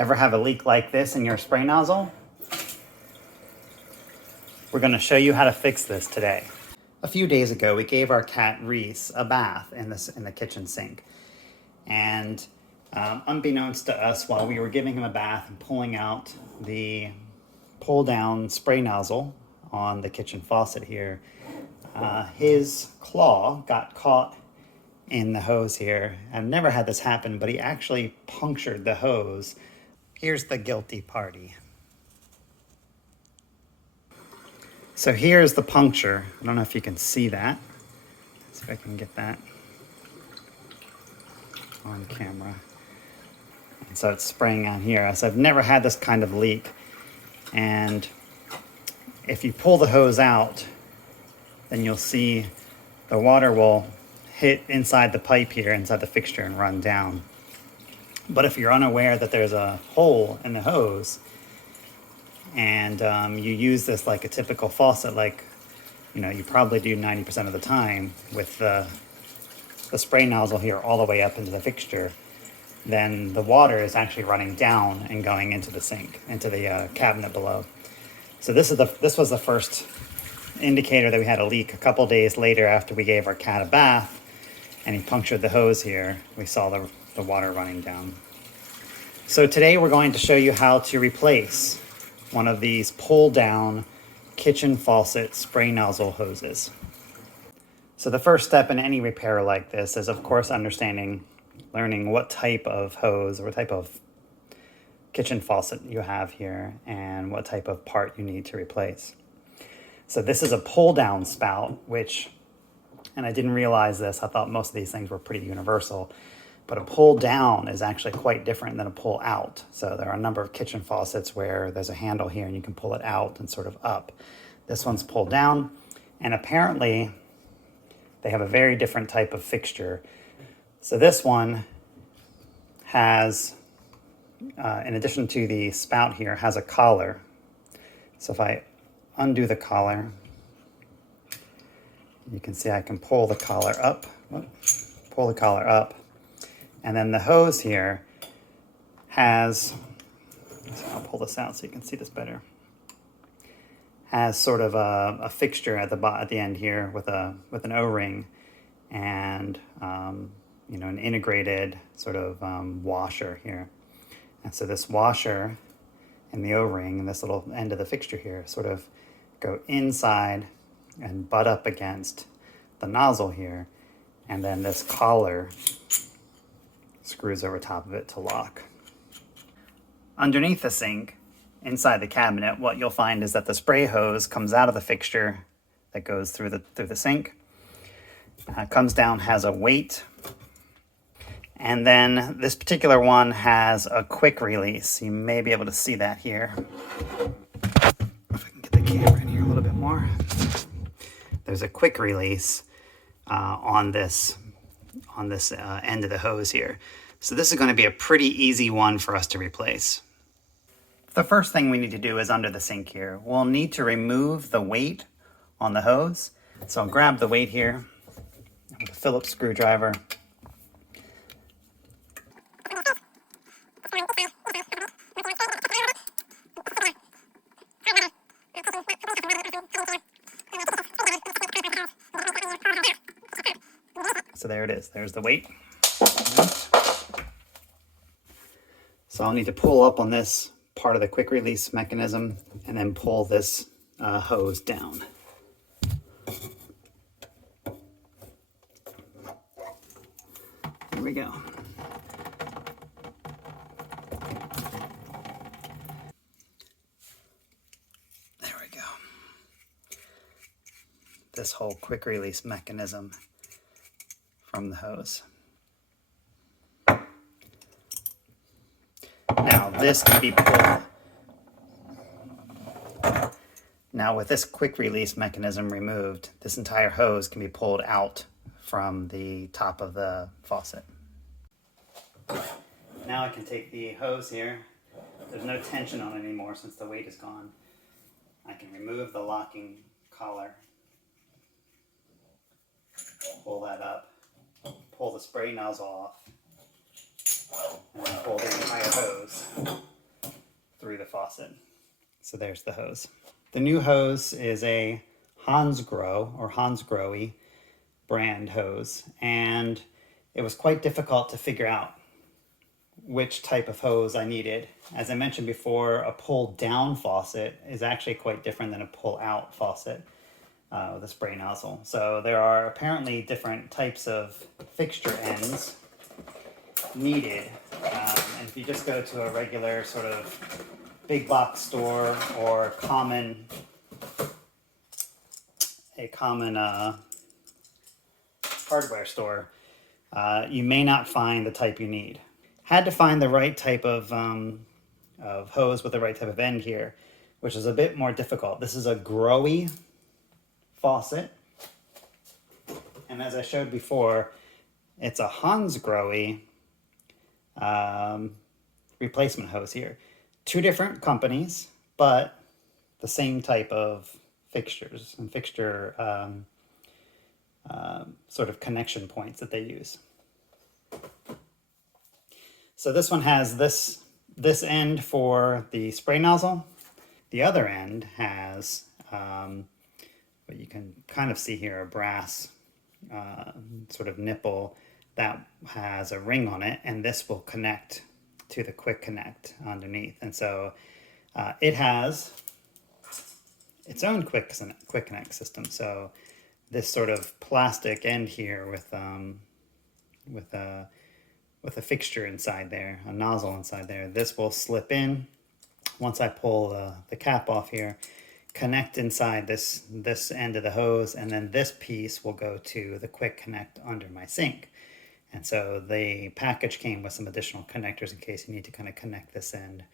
Ever have a leak like this in your spray nozzle? We're going to show you how to fix this today. A few days ago, we gave our cat Reese a bath in the kitchen sink. And unbeknownst to us, while we were giving him a bath and pulling out the pull-down spray nozzle on the kitchen faucet here, his claw got caught in the hose here. I've never had this happen, but he actually punctured the hose. Here's the guilty party. So here's the puncture. I don't know if you can see that. Let's see if I can get that on camera. And so it's spraying on here. So I've never had this kind of leak. And if you pull the hose out, then you'll see the water will hit inside the pipe here, inside the fixture, and run down. But if you're unaware that there's a hole in the hose, and you use this like a typical faucet, like you probably do 90% of the time with the spray nozzle here all the way up into the fixture, then the water is actually running down and going into the sink, into the cabinet below. So this was the first indicator that we had a leak. A couple days later, after we gave our cat a bath and he punctured the hose here, we saw the water running down. So today we're going to show you how to replace one of these pull-down kitchen faucet spray nozzle hoses. So the first step in any repair like this is, of course, learning what type of hose or what type of kitchen faucet you have here and what type of part you need to replace. So this is a pull-down spout, and I didn't realize this, I thought most of these things were pretty universal, but a pull down is actually quite different than a pull out. So there are a number of kitchen faucets where there's a handle here and you can pull it out and sort of up. This one's pulled down, and apparently they have a very different type of fixture. So this one has, in addition to the spout here, has a collar. So if I undo the collar, you can see I can pull the collar up, and then the hose here has, so I'll pull this out so you can see this better, has sort of a fixture at the end here with an O-ring and an integrated sort of washer here. And so this washer and the O-ring and this little end of the fixture here sort of go inside and butt up against the nozzle here, and then this collar screws over top of it to lock. Underneath the sink, inside the cabinet, what you'll find is that the spray hose comes out of the fixture that goes through the sink, comes down, has a weight, and then this particular one has a quick release. You may be able to see that here. If I can get the camera in here a little bit more. There's a quick release on this end of the hose here. So this is going to be a pretty easy one for us to replace. The first thing we need to do is under the sink here. We'll need to remove the weight on the hose. So I'll grab the weight here with a Phillips screwdriver. So there it is. There's the weight. So I'll need to pull up on this part of the quick release mechanism and then pull this hose down. There we go. There we go. This whole quick release mechanism from the hose. Now this can be pulled. Now with this quick release mechanism removed, this entire hose can be pulled out from the top of the faucet. Now I can take the hose here. There's no tension on it anymore since the weight is gone. I can remove the locking collar, pull that up, pull the spray nozzle off, and then pull the entire hose faucet. So there's the hose. The new hose is a Grohe brand hose, and it was quite difficult to figure out which type of hose I needed. As I mentioned before, a pull down faucet is actually quite different than a pull out faucet with a spray nozzle. So there are apparently different types of fixture ends needed. And if you just go to a regular sort of big box store or a common hardware store, you may not find the type you need. Had to find the right type of hose with the right type of end here, which is a bit more difficult. This is a Grohe faucet, and as I showed before, it's a Grohe replacement hose here. Two different companies, but the same type of fixtures and fixture sort of connection points that they use. So this one has this end for the spray nozzle. The other end has what you can kind of see here, a brass sort of nipple that has a ring on it, and this will connect to the quick connect underneath. And so it has its own quick connect system. So this sort of plastic end here with a fixture inside there, a nozzle inside there, this will slip in once I pull the cap off here, connect inside this end of the hose, and then this piece will go to the quick connect under my sink. And so the package came with some additional connectors in case you need to kind of connect this end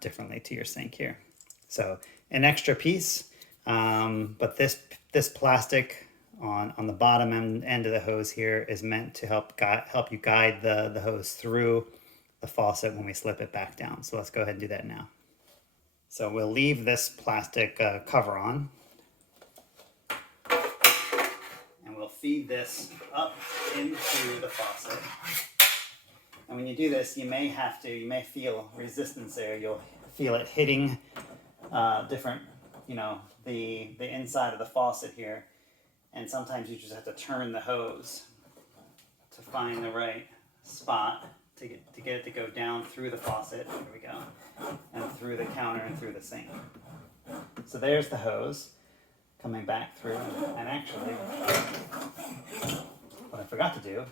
differently to your sink here. So an extra piece, but this plastic on the bottom end of the hose here is meant to help you guide the hose through the faucet when we slip it back down. So let's go ahead and do that now. So we'll leave this plastic cover on, and we'll feed this up into the faucet. And when you do this, you may feel resistance there. You'll feel it hitting different, the inside of the faucet here. And sometimes you just have to turn the hose to find the right spot to get it to go down through the faucet. Here we go. And through the counter and through the sink. So there's the hose coming back through. And actually, what I forgot to do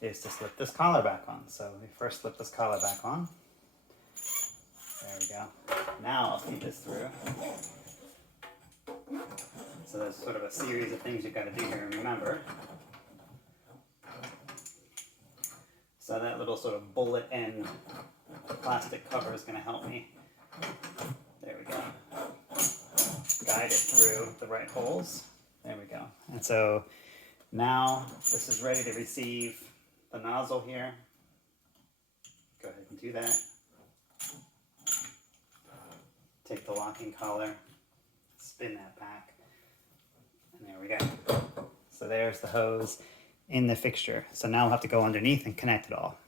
is to slip this collar back on. So we first slip this collar back on. There we go. Now I'll feed this through. So there's sort of a series of things you've got to do here. And remember, so that little sort of bullet end plastic cover is going to help me. There we go. Guide it through the right holes. There we go. And so now this is ready to receive the nozzle here. Go ahead and do that. Take the locking collar, spin that back, and there we go. So there's the hose in the fixture. So now we'll have to go underneath and connect it all.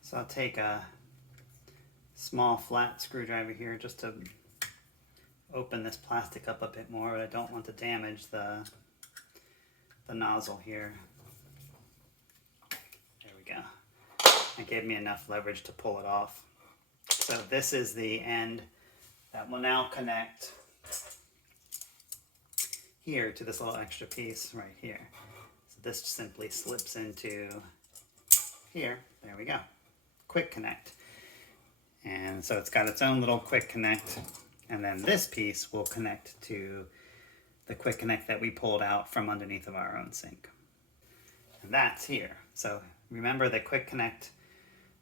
So I'll take a small flat screwdriver here just to open this plastic up a bit more, but I don't want to damage the nozzle here. There we go. It gave me enough leverage to pull it off. So this is the end that will now connect here to this little extra piece right here. So this simply slips into here. There we go. Quick connect. And so it's got its own little quick connect. And then this piece will connect to the quick connect that we pulled out from underneath of our own sink. And that's here. So remember the quick connect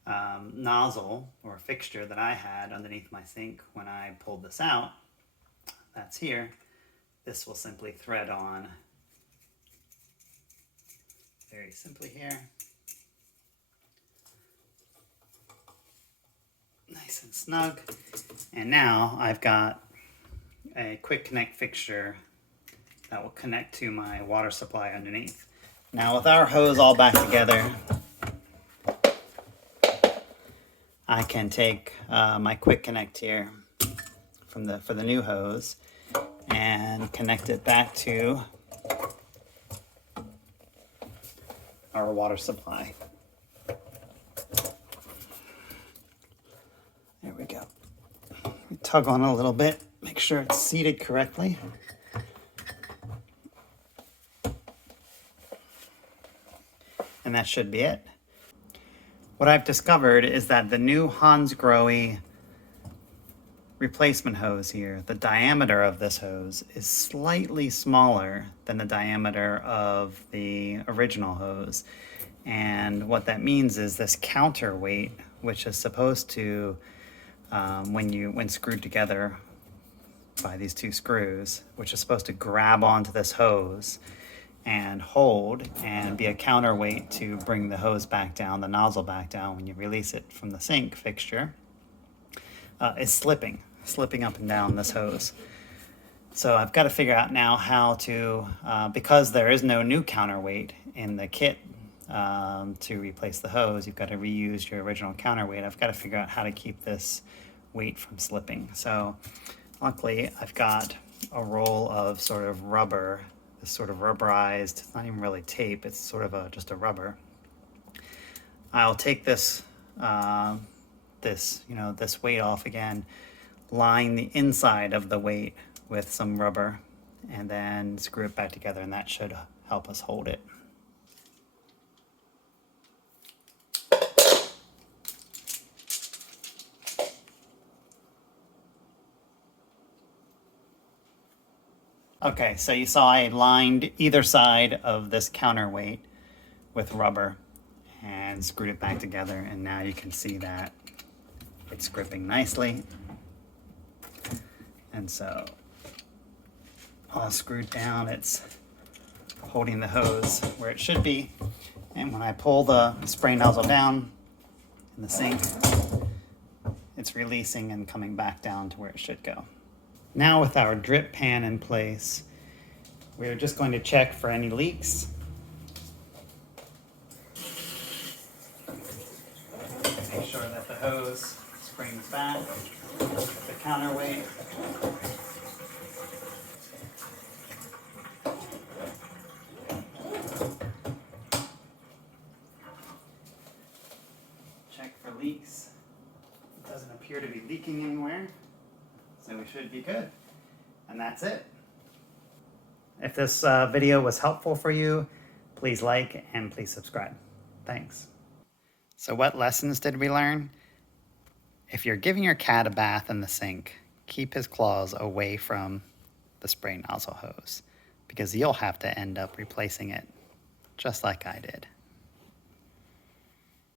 nozzle or fixture that I had underneath my sink when I pulled this out. That's here. This will simply thread on very simply here. Nice and snug. And now I've got a quick connect fixture that will connect to my water supply underneath. Now with our hose all back together, I can take my quick connect here for the new hose and connect it back to our water supply. There we go. We tug on a little bit, make sure it's seated correctly. And that should be it. What I've discovered is that the new Hans Grohe replacement hose here, the diameter of this hose is slightly smaller than the diameter of the original hose. And what that means is this counterweight, which is supposed to, when screwed together by these two screws, which is supposed to grab onto this hose and hold and be a counterweight to bring the hose back down, the nozzle back down when you release it from the sink fixture, is slipping up and down this hose. So I've got to figure out now how to, because there is no new counterweight in the kit to replace the hose, you've got to reuse your original counterweight. I've got to figure out how to keep this weight from slipping. So luckily I've got a roll of sort of rubber, this sort of rubberized, it's not even really tape, it's sort of just a rubber. I'll take this this weight off again, line the inside of the weight with some rubber, and then screw it back together, and that should help us hold it. Okay, so you saw I lined either side of this counterweight with rubber and screwed it back together, and now you can see that it's gripping nicely. And so all screwed down, it's holding the hose where it should be. And when I pull the spray nozzle down in the sink, it's releasing and coming back down to where it should go. Now with our drip pan in place, we're just going to check for any leaks. Make sure that the hose springs back, the counterweight. Check for leaks. It doesn't appear to be leaking anywhere, so we should be good. And that's it. If this video was helpful for you, please like and please subscribe. Thanks. So what lessons did we learn? If you're giving your cat a bath in the sink, keep his claws away from the spray nozzle hose, because you'll have to end up replacing it just like I did.